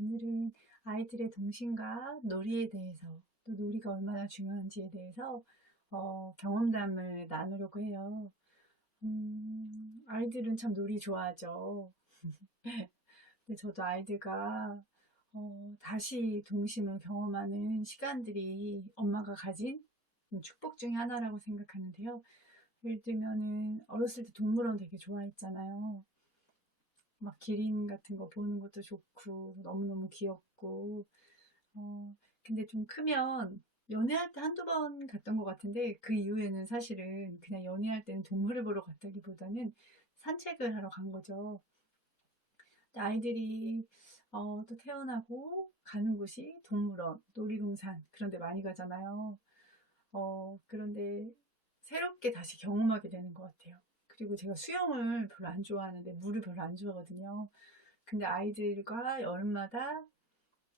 오늘은 아이들의 동심과 놀이에 대해서, 또 놀이가 얼마나 중요한지에 대해서 경험담을 나누려고 해요. 아이들은 참 놀이 좋아하죠. 근데 저도 아이들과 다시 동심을 경험하는 시간들이 엄마가 가진 축복 중에 하나라고 생각하는데요. 예를 들면은 어렸을 때 동물원 되게 좋아했잖아요. 막 기린 같은 거 보는 것도 좋고 너무너무 귀엽고 근데 좀 크면 연애할 때 한두 번 갔던 것 같은데 그 이후에는 사실은 그냥 연애할 때는 동물을 보러 갔다기보다는 산책을 하러 간 거죠. 근데 아이들이 또 태어나고 가는 곳이 동물원, 놀이동산 그런 데 많이 가잖아요. 그런데 새롭게 다시 경험하게 되는 것 같아요. 그리고 제가 수영을 별로 안 좋아하는데 물을 별로 안 좋아하거든요. 근데 아이들과 여름마다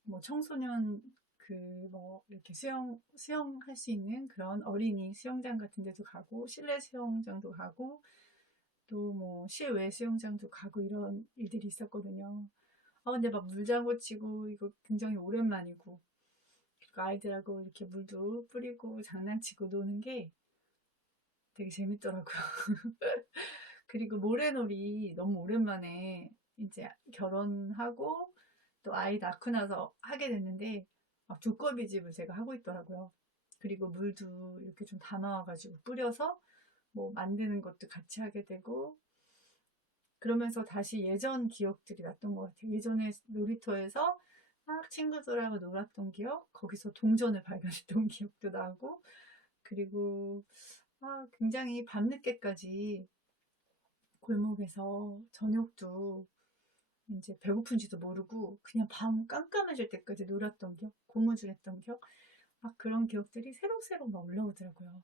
뭐 청소년 그 뭐 이렇게 수영할 수 있는 그런 어린이 수영장 같은 데도 가고 실내 수영장도 가고 또 뭐 실외 수영장도 가고 이런 일들이 있었거든요. 근데 막 물장구 치고 이거 굉장히 오랜만이고 그리고 아이들하고 이렇게 물도 뿌리고 장난치고 노는 게 되게 재밌더라고요. 그리고 모래놀이 너무 오랜만에 이제 결혼하고 또 아이 낳고 나서 하게 됐는데 두꺼비집을 제가 하고 있더라고요. 그리고 물도 이렇게 좀 담아와가지고 뿌려서 뭐 만드는 것도 같이 하게 되고 그러면서 다시 예전 기억들이 났던 것 같아요. 예전에 놀이터에서 막 친구들하고 놀았던 기억, 거기서 동전을 발견했던 기억도 나고 그리고 굉장히 밤늦게까지 골목에서 저녁도 이제 배고픈지도 모르고 그냥 밤 깜깜해질 때까지 놀았던 기억, 고무줄 했던 기억, 막 그런 기억들이 새록새록 막 올라오더라고요.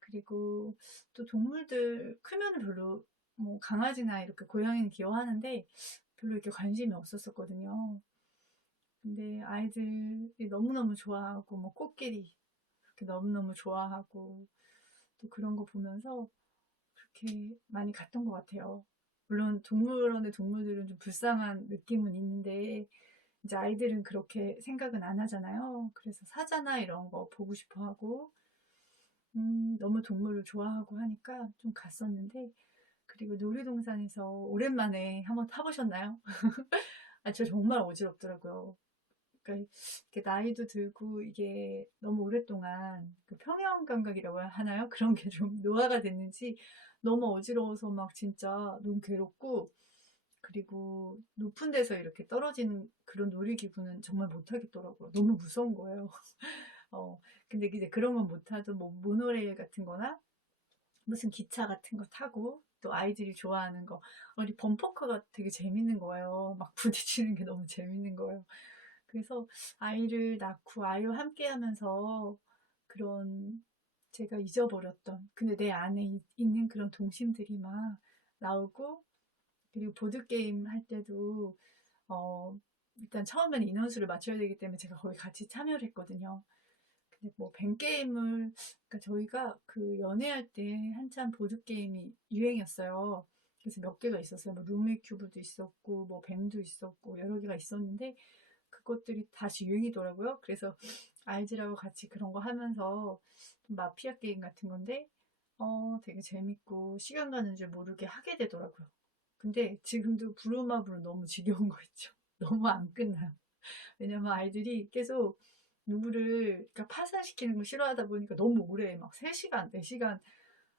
그리고 또 동물들 크면은 별로 뭐 강아지나 이렇게 고양이는 귀여워하는데 별로 이렇게 관심이 없었었거든요. 근데 아이들이 너무너무 좋아하고 뭐 코끼리 이렇게 너무너무 좋아하고 또 그런 거 보면서 그렇게 많이 갔던 것 같아요. 물론 동물원의 동물들은 좀 불쌍한 느낌은 있는데 이제 아이들은 그렇게 생각은 안 하잖아요. 그래서 사자나 이런 거 보고 싶어 하고 너무 동물을 좋아하고 하니까 좀 갔었는데 그리고 놀이동산에서 오랜만에 한번 타보셨나요? 저 정말 어지럽더라고요. 그러니까 이렇게 나이도 들고 이게 너무 오랫동안 그 평형 감각이라고 하나요? 그런 게 좀 노화가 됐는지 너무 어지러워서 막 진짜 너무 괴롭고 그리고 높은 데서 이렇게 떨어지는 그런 놀이기구는 정말 못 하겠더라고요. 너무 무서운 거예요. 어, 근데 이제 그런 건 못 하도 뭐 모노레일 같은 거나 무슨 기차 같은 거 타고 또 아이들이 좋아하는 거 우리 범퍼카가 되게 재밌는 거예요. 막 부딪히는 게 너무 재밌는 거예요. 그래서 아이를 낳고 아이와 함께 하면서 그런 제가 잊어버렸던 근데 내 안에 있는 그런 동심들이 막 나오고 그리고 보드게임 할 때도 어 일단 처음에는 인원수를 맞춰야 되기 때문에 제가 거기 같이 참여를 했거든요. 근데 뭐 뱅게임을 그러니까 저희가 그 연애할 때 한참 보드게임이 유행이었어요. 그래서 몇 개가 있었어요. 뭐 루미큐브도 있었고 뭐 뱅도 있었고 여러 개가 있었는데 그것들이 다시 유행이더라고요. 그래서 아이들하고 같이 그런 거 하면서 좀 마피아 게임 같은 건데 되게 재밌고 시간 가는 줄 모르게 하게 되더라고요. 근데 지금도 부루마블은 너무 지겨운 거 있죠. 너무 안 끝나요. 왜냐면 아이들이 계속 누구를 그러니까 파산시키는 거 싫어하다 보니까 너무 오래 막 3시간, 4시간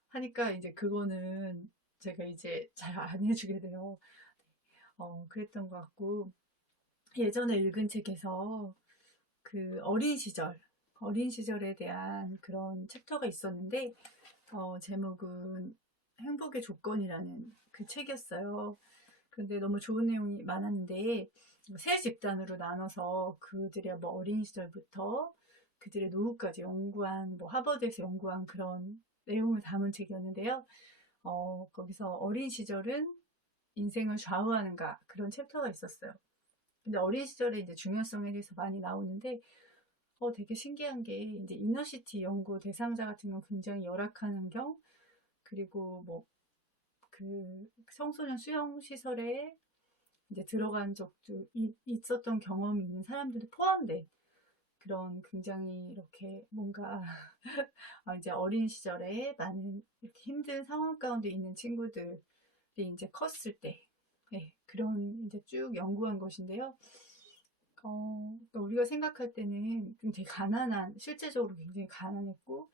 하니까 이제 그거는 제가 이제 잘 안 해주게 돼요. 그랬던 것 같고 예전에 읽은 책에서 그 어린 시절에 대한 그런 챕터가 있었는데 제목은 행복의 조건이라는 그 책이었어요. 근데 너무 좋은 내용이 많았는데 세 집단으로 나눠서 그들의 뭐 어린 시절부터 그들의 노후까지 연구한 뭐 하버드에서 연구한 그런 내용을 담은 책이었는데요. 거기서 어린 시절은 인생을 좌우하는가 그런 챕터가 있었어요. 근데 어린 시절에 이제 중요성에 대해서 많이 나오는데 되게 신기한 게 이제 이너시티 연구 대상자 같은 경우 굉장히 열악한 환경 그리고 뭐 그 청소년 수용 시설에 이제 들어간 적도 있었던 경험이 있는 사람들도 포함된 그런 굉장히 이렇게 뭔가 이제 어린 시절에 많은 이렇게 힘든 상황 가운데 있는 친구들이 이제 컸을 때 네, 그런 이제 쭉 연구한 것인데요. 그러니까 우리가 생각할 때는 굉장히 가난한, 실제적으로 굉장히 가난했고,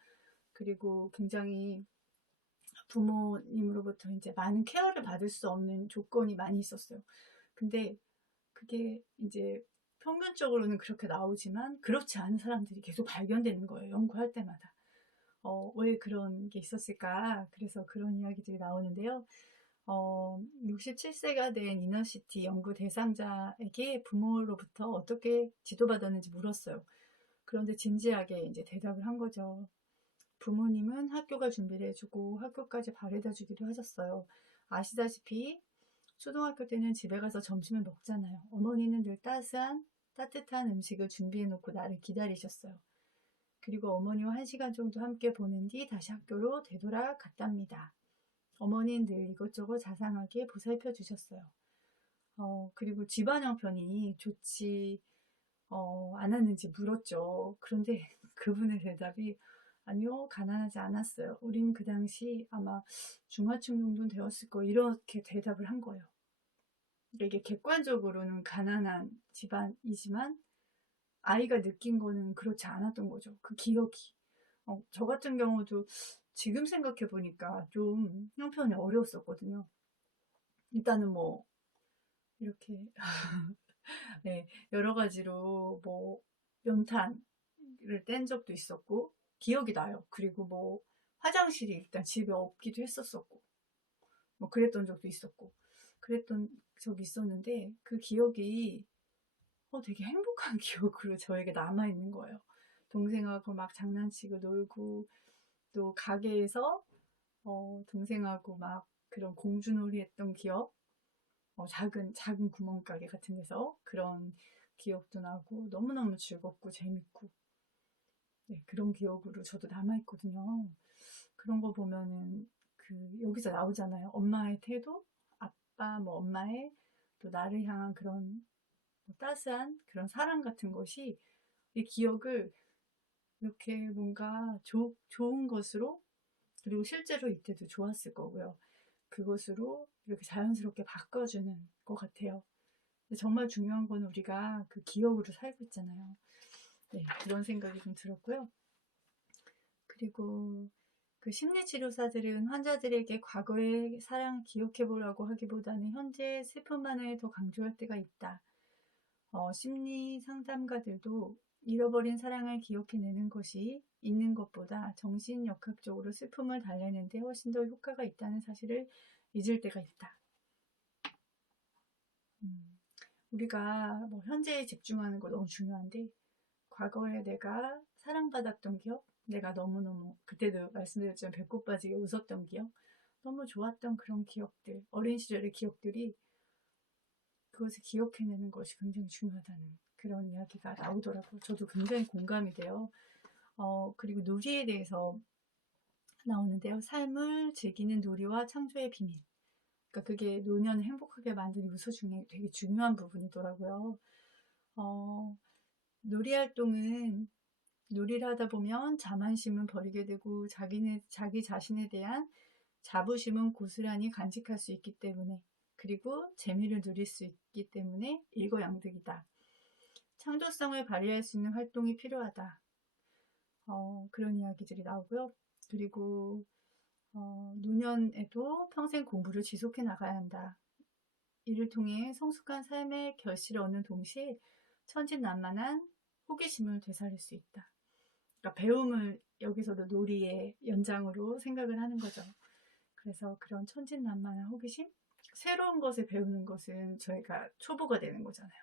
그리고 굉장히 부모님으로부터 이제 많은 케어를 받을 수 없는 조건이 많이 있었어요. 근데 그게 이제 평균적으로는 그렇게 나오지만 그렇지 않은 사람들이 계속 발견되는 거예요. 연구할 때마다. 왜 그런 게 있었을까? 그래서 그런 이야기들이 나오는데요. 67세가 된 이너시티 연구 대상자에게 부모로부터 어떻게 지도받았는지 물었어요. 그런데 진지하게 이제 대답을 한 거죠. 부모님은 학교가 준비를 해주고 학교까지 바래다 주기도 하셨어요. 아시다시피 초등학교 때는 집에 가서 점심을 먹잖아요. 어머니는 늘 따뜻한 음식을 준비해 놓고 나를 기다리셨어요. 그리고 어머니와 1시간 정도 함께 보낸 뒤 다시 학교로 되돌아갔답니다. 어머니는 늘 이것저것 자상하게 보살펴 주셨어요. 그리고 집안 형편이 좋지 않았는지 물었죠. 그런데 그분의 대답이 아니요, 가난하지 않았어요. 우린 그 당시 아마 중하층 정도는 되었을 거예요. 이렇게 대답을 한 거예요. 이게 객관적으로는 가난한 집안이지만 아이가 느낀 거는 그렇지 않았던 거죠. 그 기억이. 저 같은 경우도 지금 생각해 보니까 좀 형편이 어려웠었거든요. 일단은 뭐 이렇게 네, 여러 가지로 뭐 연탄을 뗀 적도 있었고 기억이 나요. 그리고 뭐 화장실이 일단 집에 없기도 했었었고 뭐 그랬던 적도 있었고 그랬던 적이 있었는데 그 기억이 되게 행복한 기억으로 저에게 남아있는 거예요. 동생하고 막 장난치고 놀고 또 가게에서 동생하고 막 그런 공주놀이 했던 기억, 작은 구멍가게 같은 데서 그런 기억도 나고 너무너무 즐겁고 재밌고 네, 그런 기억으로 저도 남아있거든요. 그런 거 보면은 여기서 나오잖아요. 엄마의 태도, 아빠 뭐 엄마의 또 나를 향한 그런 뭐 따스한 그런 사랑 같은 것이 이 기억을 이렇게 뭔가 좋은 것으로 그리고 실제로 이때도 좋았을 거고요. 그것으로 이렇게 자연스럽게 바꿔주는 것 같아요. 근데 정말 중요한 건 우리가 그 기억으로 살고 있잖아요. 네, 그런 생각이 좀 들었고요. 그리고 그 심리치료사들은 환자들에게 과거의 사랑을 기억해보라고 하기보다는 현재의 슬픔만을 더 강조할 때가 있다. 심리 상담가들도 잃어버린 사랑을 기억해내는 것이 있는 것보다 정신역학적으로 슬픔을 달래는 데 훨씬 더 효과가 있다는 사실을 잊을 때가 있다. 우리가 뭐 현재에 집중하는 거 너무 중요한데 과거에 내가 사랑받았던 기억, 내가 너무너무 그때도 말씀드렸지만 배꼽 빠지게 웃었던 기억, 너무 좋았던 그런 기억들, 어린 시절의 기억들이 그것을 기억해내는 것이 굉장히 중요하다는 그런 이야기가 나오더라고요. 저도 굉장히 공감이 돼요. 그리고 놀이에 대해서 나오는데요. 삶을 즐기는 놀이와 창조의 비밀. 그러니까 그게 노년을 행복하게 만드는 요소 중에 되게 중요한 부분이더라고요. 놀이 활동은 놀이를 하다 보면 자만심은 버리게 되고 자기 자신에 대한 자부심은 고스란히 간직할 수 있기 때문에 그리고 재미를 누릴 수 있기 때문에 일거양득이다. 창조성을 발휘할 수 있는 활동이 필요하다. 그런 이야기들이 나오고요. 그리고 노년에도 평생 공부를 지속해 나가야 한다. 이를 통해 성숙한 삶의 결실을 얻는 동시에 천진난만한 호기심을 되살릴 수 있다. 그러니까 배움을 여기서도 놀이의 연장으로 생각을 하는 거죠. 그래서 그런 천진난만한 호기심? 새로운 것을 배우는 것은 저희가 초보가 되는 거잖아요.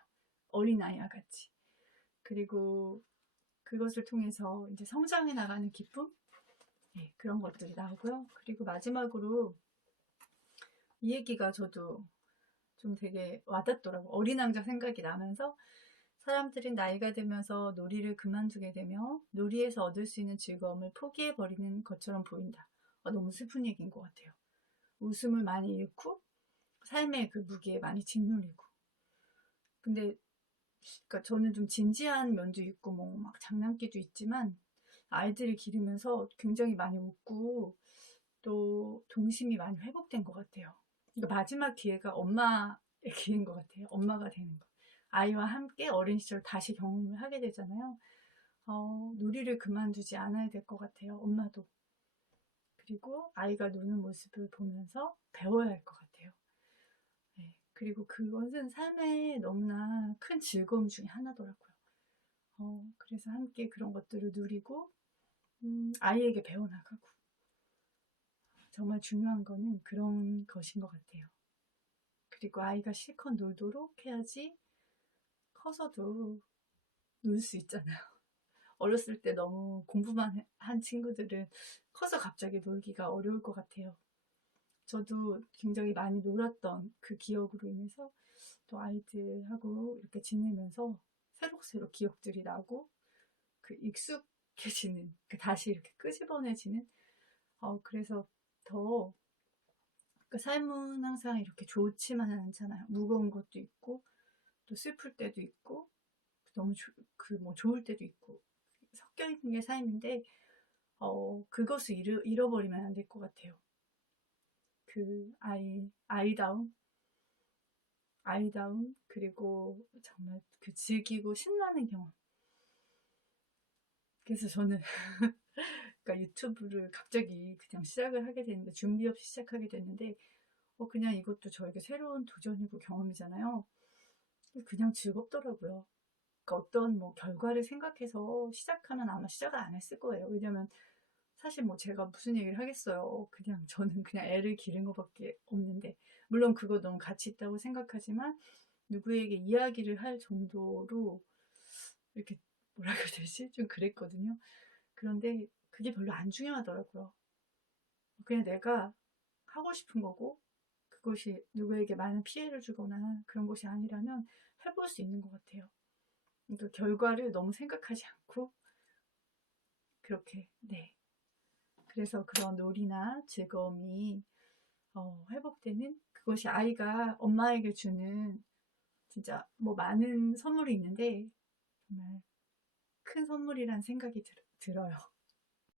어린아이와 같이. 그리고 그것을 통해서 이제 성장해 나가는 기쁨? 네, 그런 것들이 나오고요. 그리고 마지막으로 이 얘기가 저도 좀 되게 와닿더라고요. 어린 왕자 생각이 나면서 사람들은 나이가 들면서 놀이를 그만두게 되며 놀이에서 얻을 수 있는 즐거움을 포기해버리는 것처럼 보인다. 너무 슬픈 얘기인 것 같아요. 웃음을 많이 잃고 삶의 그 무게에 많이 짓눌리고 근데 그러니까 저는 좀 진지한 면도 있고 뭐 막 장난기도 있지만 아이들을 기르면서 굉장히 많이 웃고 또 동심이 많이 회복된 것 같아요. 그러니까 마지막 기회가 엄마의 기회인 것 같아요. 엄마가 되는 거. 아이와 함께 어린 시절 다시 경험을 하게 되잖아요. 놀이를 그만두지 않아야 될 것 같아요. 엄마도. 그리고 아이가 노는 모습을 보면서 배워야 할 것 같아요. 네. 그리고 그것은 삶의 너무나 큰 즐거움 중에 하나더라고요. 그래서 함께 그런 것들을 누리고, 아이에게 배워나가고. 정말 중요한 거는 그런 것인 것 같아요. 그리고 아이가 실컷 놀도록 해야지 커서도 놀 수 있잖아요. 어렸을 때 너무 공부만 한 친구들은 커서 갑자기 놀기가 어려울 것 같아요. 저도 굉장히 많이 놀았던 그 기억으로 인해서 또 아이들하고 이렇게 지내면서 새록새록 기억들이 나고 그 익숙해지는, 그 다시 이렇게 끄집어내지는, 그래서 더, 그 삶은 항상 이렇게 좋지만은 않잖아요. 무거운 것도 있고, 또 슬플 때도 있고, 너무 뭐 좋을 때도 있고, 섞여 있는 게 삶인데, 그것을 잃어버리면 안 될 것 같아요. 그 아이다움, 그리고 정말 그 즐기고 신나는 경험. 그래서 저는 그러니까 유튜브를 갑자기 그냥 시작을 하게 됐는데, 준비 없이 시작하게 됐는데, 그냥 이것도 저에게 새로운 도전이고 경험이잖아요. 그냥 즐겁더라고요. 그러니까 어떤 뭐 결과를 생각해서 시작하면 아마 시작을 안 했을 거예요. 왜냐면 사실 뭐 제가 무슨 얘기를 하겠어요. 그냥 저는 그냥 애를 기른 것밖에 없는데, 물론 그거 너무 가치 있다고 생각하지만 누구에게 이야기를 할 정도로 이렇게 뭐라 그래야 되지? 좀 그랬거든요. 그런데 그게 별로 안 중요하더라고요. 그냥 내가 하고 싶은 거고, 그것이 누구에게 많은 피해를 주거나 그런 것이 아니라면 해볼 수 있는 것 같아요. 그러니까 결과를 너무 생각하지 않고 그렇게, 네. 그래서 그런 놀이나 즐거움이 회복되는, 그것이 아이가 엄마에게 주는 진짜 뭐 많은 선물이 있는데 정말 큰 선물이란 생각이 들어요.